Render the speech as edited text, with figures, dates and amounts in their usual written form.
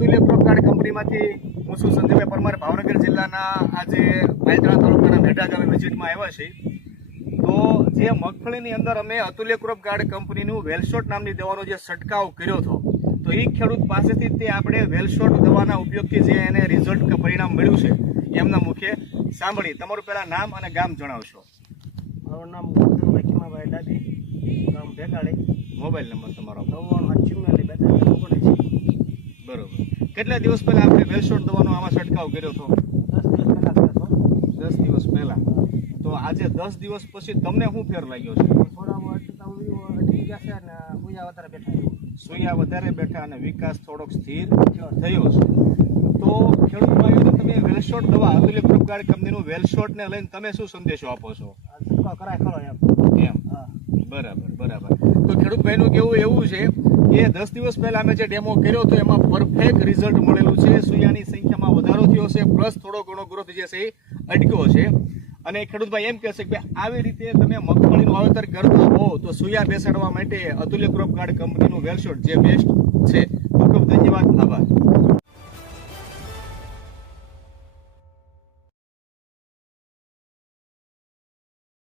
અતુલ્ય crop guard કંપનીમાંથી હું છું સંજયભાઈ પરમાર, ભાવનગર જિલ્લાના આજે પાલિતાણા તાલુકાના મેઢા ગામે વિઝિટમાં આવ્યા છીએ. તો જે મગફળીની અંદર અમે અતુલ્ય ક્રોપ ગાર્ડ કંપનીનું વેલશોટ નામની દવાનો જે છંટકાવ કર્યો હતો, તો એ ખેડૂત પાસેથી તે આપણે વેલશોટ દવાના ઉપયોગથી જે એને રિઝલ્ટ કે પરિણામ મળ્યું છે એમના મુખે સાંભળી. તમારું પહેલાં નામ અને ગામ જણાવશો. મારું નામ ગોવિંદભાઈ કિમાભાઈ દાદી, ગામ ભેગાળી. મોબાઈલ નંબર તમારો. 99 બરોબર. કેટલા દિવસ પહેલા આપણે વેલશોટ દવાનો આમાં છંટકાવ કર્યો હતો? 10 દિવસ પહેલા. તો આજે 10 દિવસ પછી તમને શું ફેર લાગ્યો છે? સુયા વધારે બેઠા અને વિકાસ થોડોક સ્થિર થયો છે. તો ખેડૂત ભાઈઓને તમે વેલશોટ દવા અતુલ્ય ક્રોપ ગાર્ડ કંપનીનું વેલશોટ ને લઈને તમે શું સંદેશો આપો છો? એમ. બરાબર. તો ખેડૂત ભાઈનું કેવું એવું છે કે 10 દિવસ પહેલા અમે જે ડેમો કર્યો હતો એમાં પરફેક્ટ રિઝલ્ટ મળેલું છે. સુયાની સંખ્યામાં વધારો થયો છે, પ્લસ થોડો ઘણો ગ્રોથ જે છે એ અટક્યો છે. અને ખેડૂતભાઈ એમ કહે છે કે આવી રીતે તમે મગફળીનું વાવેતર કરતા હો તો સુયા બેસાડવા માટે અતુલ્ય ક્રોપ ગાર્ડ કંપનીનું વેલશોટ જે બેસ્ટ છે. ખૂબ ખૂબ ધન્યવાદ, આભાર.